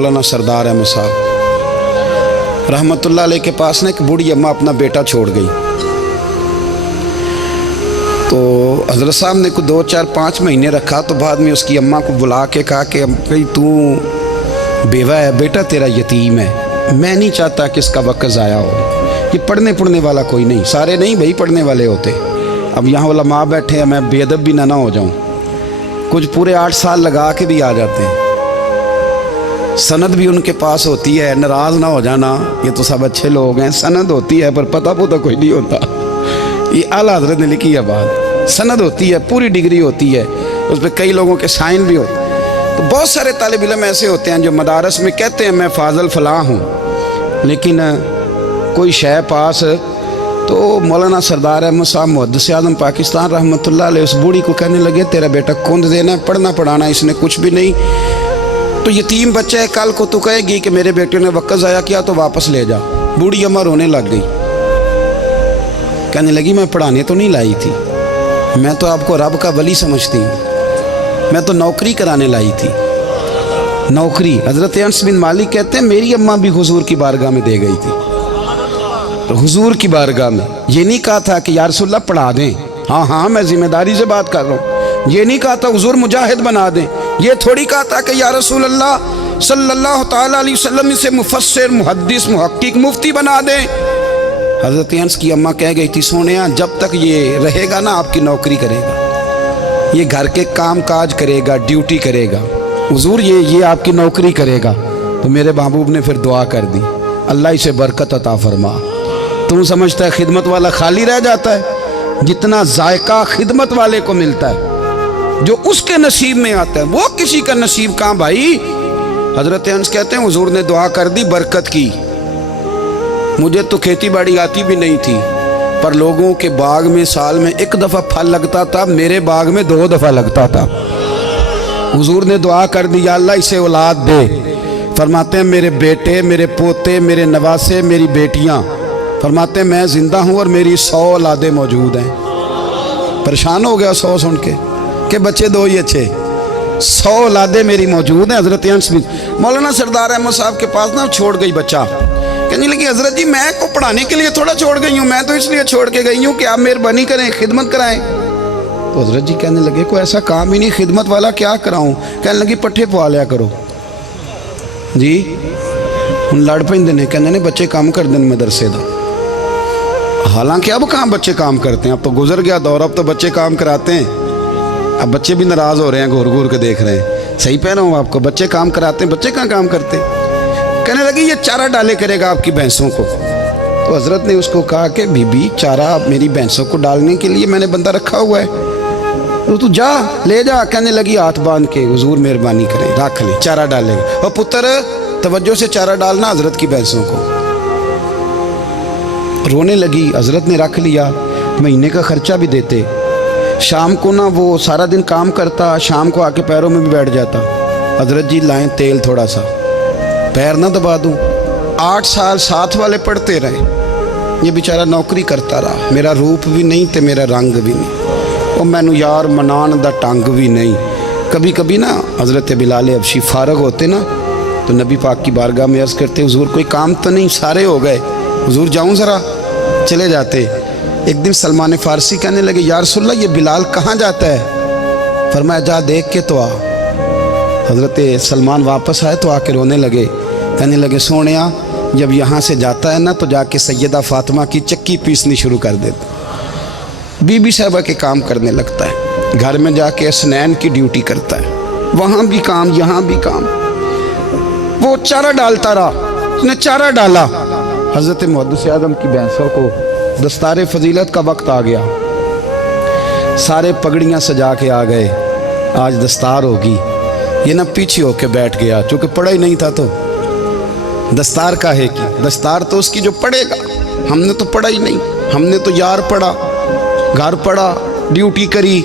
मौलाना सरदार अहमद साहब रहमतुल्लाह अलैह के पास ना एक बूढ़ी अम्मा अपना बेटा छोड़ गई। तो हज़रत साहब ने को 2, 4, 5 महीने रखा। तो बाद में उसकी अम्मा को बुला के कहा कि भाई तू बेवा है, बेटा तेरा यतीम है, मैं नहीं चाहता कि इसका वक्त ज़ाया हो। ये पढ़ने वाला कोई नहीं, सारे नहीं भाई पढ़ने वाले होते। अब यहाँ उलमा बैठे हैं, मैं बेअदब भी ना हो जाऊँ। कुछ पूरे 8 साल लगा के भी आ जाते हैं, सनद भी उनके पास होती है। नाराज़ ना हो जाना, ये तो सब अच्छे लोग हैं। सनद होती है पर पता कोई नहीं होता। ये आला हज़रत ने लिखी है बात। सनद होती है, पूरी डिग्री होती है, उस पर कई लोगों के साइन भी होते हैं। तो बहुत सारे तालिब इल्म ऐसे होते हैं जो मदारस में कहते हैं मैं फाजल फलां हूँ, लेकिन कोई शय पास। तो मौलाना सरदार अहमद साहब मुहद्दिस आज़म पाकिस्तान रहमतुल्लाह अलैह उस बूढ़ी को कहने लगे तेरा बेटा कुंद देना है, पढ़ना पढ़ाना इसने कुछ भी नहीं, तो यतीम बच्चा है, कल को तू कहेगी कि मेरे बेटे ने वक्त ज़ाया किया तो वापस ले जा। बूढ़ी अम्मा रोने लग गई, कहने लगी मैं पढ़ाने तो नहीं लाई थी, मैं तो आपको रब का वली समझती हूँ, मैं तो नौकरी कराने लाई थी। नौकरी हज़रत अनस बिन मालिक कहते हैं मेरी अम्मा भी हुजूर की बारगाह में दे गई थी। तो हुजूर की बारगाह में ये नहीं कहा था कि या रसूलल्लाह पढ़ा दें, हाँ मैं जिम्मेदारी से बात कर रहा हूँ। ये नहीं कहा था हुजूर मुजाहिद बना दें, ये थोड़ी कहा था कि या रसूलल्लाह सल्लल्लाहु ताला अलैहि वसल्लम से मुफस्सिर मुहद्दिस मुहक्किक मुफ्ती बना दें। हज़रत अनस की अम्मा कह गई थी सोनिया जब तक ये रहेगा ना आपकी नौकरी करेगा, ये घर के काम काज करेगा, ड्यूटी करेगा, हुजूर ये आपकी नौकरी करेगा। तो मेरे महबूब ने फिर दुआ कर दी, अल्लाह इसे बरकत अता फरमा। तुम समझता है खिदमत वाला खाली रह जाता है? जितना जायका खिदमत वाले को मिलता है, जो उसके नसीब में आता है, वो किसी का नसीब कहाँ भाई। हज़रत अनस कहते हैं हुजूर ने दुआ कर दी, बरकत की। मुझे तो खेती बाड़ी आती भी नहीं थी, पर लोगों के बाग में साल में 1 दफ़ा फल लगता था, मेरे बाग में 2 दफ़ा लगता था। हुजूर ने दुआ कर दी अल्लाह इसे औलाद दे। फरमाते हैं मेरे बेटे, मेरे पोते, मेरे नवासे, मेरी बेटियां, फरमाते हैं मैं ज़िंदा हूँ और मेरी 100 औलादें मौजूद हैं। परेशान हो गया 100 सुन के बच्चे 2 ही अच्छे, 100 औलादें मेरी मौजूद हैं। हज़रत अनस बिन मौलाना सरदार अहमद साहब के पास ना छोड़ गई बच्चा, कहने लगी हज़रत जी मैं को पढ़ाने के लिए थोड़ा छोड़ गई हूँ, मैं तो इसलिए छोड़ के गई हूँ कि आप मेहरबानी करें, खिदमत कराएं। तो हज़रत जी कहने लगे कोई ऐसा काम ही नहीं, खिदमत वाला क्या कराऊँ? कहने लगी पट्ठे पवा लिया करो जी। हम लड़ पेंदे ने, कहने ने बच्चे काम कर दें मदरसे का। हालांकि अब कहाँ बच्चे काम करते हैं, अब तो गुजर गया दौर, अब तो बच्चे काम कराते हैं। अब बच्चे भी नाराज़ हो रहे हैं, घूर के देख रहे हैं। सही कह रहा हूँ आपको, बच्चे काम कराते हैं, बच्चे कहाँ काम करते हैं। कहने लगी ये चारा डाले करेगा आपकी भैंसों को। तो हज़रत ने उसको कहा कि बीबी चारा मेरी भैंसों को डालने के लिए मैंने बंदा रखा हुआ है, तो तू जा ले जा। कहने लगी हाथ बांध के हुजूर मेहरबानी करें रख ले, चारा डालेगा। और पुत्र तवज्जो से चारा डालना हज़रत की भैंसों को। रोने लगी, हज़रत ने रख लिया, महीने का खर्चा भी देते। शाम को ना वो सारा दिन काम करता, शाम को आके पैरों में भी बैठ जाता, हज़रत जी लाएं तेल थोड़ा सा, पैर ना दबा दूँ। 8 साल साथ वाले पढ़ते रहे, ये बेचारा नौकरी करता रहा। मेरा रूप भी नहीं तो मेरा रंग भी नहीं, और मैनू यार मनान दा टंग भी नहीं। कभी कभी ना हज़रत बिलाल हबशी फारग होते ना, तो नबी पाक की बारगाह में अर्ज़ करते हुजूर कोई काम तो नहीं, सारे हो गए, हुजूर जाऊँ ज़रा, चले जाते। एक दिन सलमान फ़ारसी कहने लगे या रसूलल्लाह ये बिलाल कहाँ जाता है? फरमाया जा देख के तो आ। हज़रत सलमान वापस आए तो आके रोने लगे, कहने लगे सोनिया जब यहाँ से जाता है ना तो जाके सैयदा फ़ातिमा की चक्की पीसनी शुरू कर देता, बीबी साहबा के काम करने लगता है, घर में जाके असनैन की ड्यूटी करता है, वहाँ भी काम यहाँ भी काम। वो चारा डालता रहा, उसने चारा डाला। हज़रत मुहद्दिस आज़म की भैंसों को दस्तार फजीलत का वक्त आ गया, सारे पगड़ियाँ सजा के आ गए, आज दस्तार होगी। ये ना पीछे होके बैठ गया, चूँकि पढ़ा ही नहीं था तो दस्तार का है कि दस्तार तो उसकी जो पढ़ेगा, हमने तो पढ़ा ही नहीं, हमने तो यार पढ़ा, घर पढ़ा, ड्यूटी करी।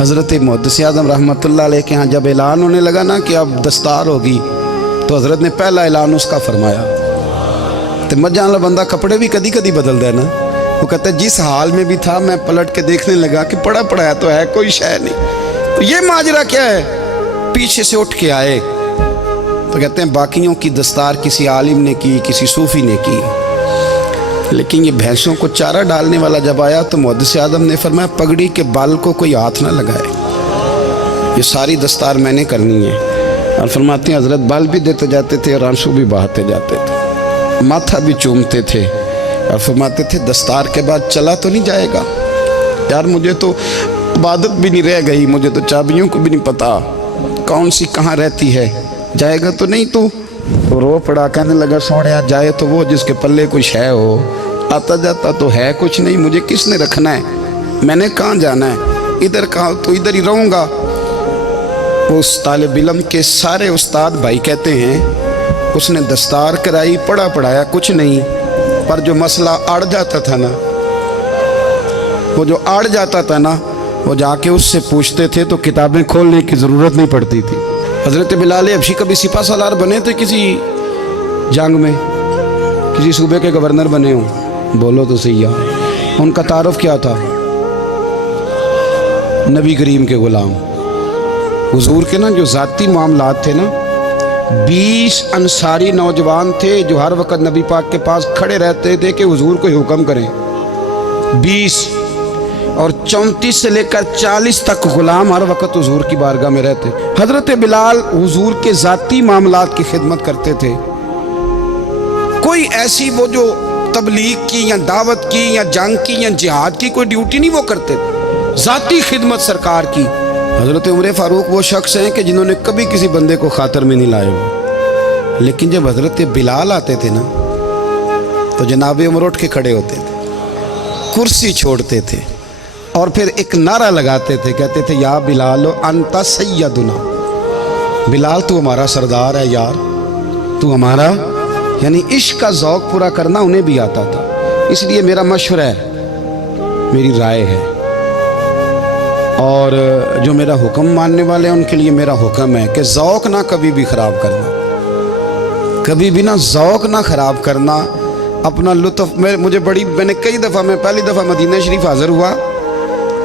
हज़रत मुहद्दिस आज़म रहमतुल्लाह अलैह के यहाँ जब ऐलान होने लगा ना कि अब दस्तार होगी, तो हज़रत ने पहला ऐलान उसका फरमाया। तो मजा वाला बंदा कपड़े भी कदी कदी बदल देना, वो कहता है जिस हाल में भी था मैं पलट के देखने लगा कि पढ़ा पढ़ाया तो है, कोई शय नहीं। तो ये माजरा क्या है? पीछे से उठ के आए, तो تو کہتے ہیں باقیوں کی دستار کسی عالم نے کی, کسی صوفی نے کی, لیکن یہ بھینسوں کو چارہ ڈالنے والا جب آیا تو محدث اعظم نے فرمایا پگڑی کے بال کو کوئی ہاتھ نہ لگائے, یہ ساری دستار میں نے کرنی ہے. اور فرماتے ہیں حضرت بال بھی دیتے جاتے تھے اور آنسو بھی بہاتے جاتے تھے, ماتھا بھی چومتے تھے اور فرماتے تھے دستار کے بعد چلا تو نہیں جائے گا یار, مجھے تو عبادت بھی نہیں رہ گئی, مجھے تو چابیوں کو بھی نہیں پتا کون سی کہاں رہتی ہے, جائے گا تو نہیں تو رو پڑا, کہنے لگا سوڑیا جائے تو وہ جس کے پلے کچھ ہے ہو, آتا جاتا تو ہے کچھ نہیں, مجھے کس نے رکھنا ہے, میں نے کہاں جانا ہے, ادھر کہاں تو ادھر ہی رہوں گا. اس طالب علم کے سارے استاد بھائی کہتے ہیں اس نے دستار کرائی, پڑھا پڑھایا کچھ نہیں, پر جو مسئلہ اڑ جاتا تھا نا, وہ جو اڑ جاتا تھا نا, وہ جا کے اس سے پوچھتے تھے تو کتابیں کھولنے کی ضرورت نہیں پڑتی تھی. حضرت بلال حبشی کبھی سپاہ سالار بنے تھے کسی جنگ میں, کسی صوبے کے گورنر بنے ہوں, بولو تو سیاح, ان کا تعارف کیا تھا؟ نبی کریم کے غلام. حضور کے نا جو ذاتی معاملات تھے نا, 20 انصاری نوجوان تھے جو ہر وقت نبی پاک کے پاس کھڑے رہتے تھے کہ حضور کو حکم کریں, 20, اور 34 سے لے کر 40 تک غلام ہر وقت حضور کی بارگاہ میں رہتے. حضرت بلال حضور کے ذاتی معاملات کی خدمت کرتے تھے, کوئی ایسی وہ جو تبلیغ کی یا دعوت کی یا جنگ کی یا جہاد کی کوئی ڈیوٹی نہیں وہ کرتے تھے, ذاتی خدمت سرکار کی. حضرت عمر فاروق وہ شخص ہیں کہ جنہوں نے کبھی کسی بندے کو خاطر میں نہیں لائے ہو, لیکن جب حضرت بلال آتے تھے نا تو جناب عمر اٹھ کے کھڑے ہوتے تھے, کرسی چھوڑتے تھے اور پھر ایک نعرہ لگاتے تھے, کہتے تھے یا بلال انت سیدنا, بلال تو ہمارا سردار ہے یار, تو ہمارا. یعنی عشق کا ذوق پورا کرنا انہیں بھی آتا تھا. اس لیے میرا مشورہ ہے, میری رائے ہے, اور جو میرا حکم ماننے والے ہیں ان کے لیے میرا حکم ہے کہ ذوق نہ کبھی بھی خراب کرنا, کبھی بھی نہ ذوق نہ خراب کرنا, اپنا لطف. میں نے کئی دفعہ, میں پہلی دفعہ مدینہ شریف حاضر ہوا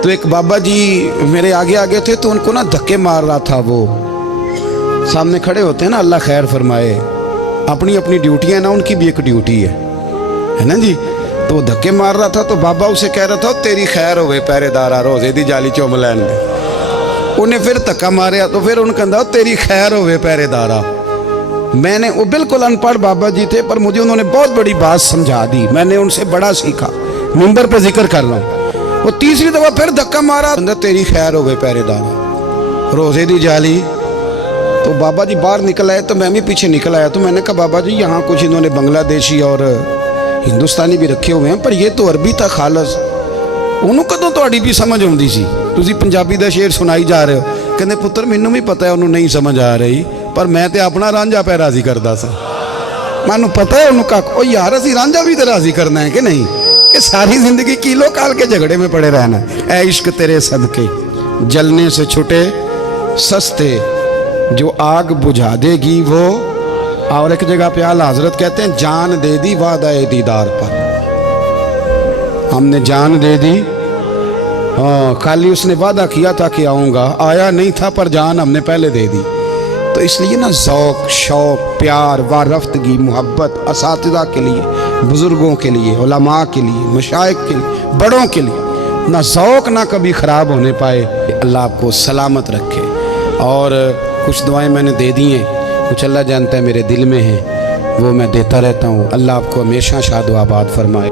تو ایک بابا جی میرے آگے آگے تھے, تو ان کو نا دھکے مار رہا تھا, وہ سامنے کھڑے ہوتے ہیں نا, اللہ خیر فرمائے, اپنی اپنی ڈیوٹی ہے نا, ان کی بھی ایک ڈیوٹی ہے نا جی. تو وہ دھکے مار رہا تھا تو بابا اسے کہہ رہا تھا تیری خیر ہوئے پہرے دارا, روزے دی جالی چوم لین دے. انہیں پھر دھکا ماریا تو پھر ان کہا تیری خیر ہوئے پہرے دارا. میں نے, وہ بالکل ان پڑھ بابا جی تھے پر مجھے انہوں نے بہت بڑی بات سمجھا دی, میں نے ان سے بڑا سیکھا, منبر پہ ذکر کر رہا ہوں. وہ تیسری دفعہ پھر دھکا مارا, تیری خیر ہوئے پہرے دارا, روزے دی جالی. تو بابا جی باہر نکل آئے تو میں بھی پیچھے نکل آیا, تو میں نے کہا بابا جی یہاں کچھ انہوں نے بنگلہ دیشی اور ہندوستانی بھی رکھے ہوئے ہیں, پر یہ تو عربی تھا خالص, انہوں کدوں تہاڈی بھی سمجھ آؤندی سی, تسی پنجابی دا شعر سنائی جا رہے ہو. کہندے پتر مینوں بھی پتہ ہے انہوں نہیں سمجھ آ رہی, پر میں تے اپنا رانجھا پہ راضی کردا سا, مینوں پتہ ہے انہوں کہا او یار اسی رانجھا بھی تے راضی کرنا ہے کہ نہیں, کہ ساری زندگی کیلو کال کے جھگڑے میں پڑے رہنا. اے عشق تیرے صدقے جلنے سے چھٹے سستے, جو آگ بجھا دے گی وہ. اور ایک جگہ پہ اعلیٰ حضرت کہتے ہیں جان دے دی وعدہ دیدار پر, ہم نے جان دے دی. ہاں خالی اس نے وعدہ کیا تھا کہ آؤں گا, آیا نہیں تھا, پر جان ہم نے پہلے دے دی. تو اس لیے نا ذوق, شوق, پیار, وارفتگی, محبت اساتذہ کے لیے, بزرگوں کے لیے, علماء کے لیے, مشائخ کے لیے, بڑوں کے لیے نہ ذوق نہ کبھی خراب ہونے پائے. اللہ آپ کو سلامت رکھے. اور کچھ دعائیں میں نے دے دی ہیں, کچھ اللہ جانتا ہے میرے دل میں ہیں, وہ میں دیتا رہتا ہوں. اللہ آپ کو ہمیشہ شاد و آباد فرمائے.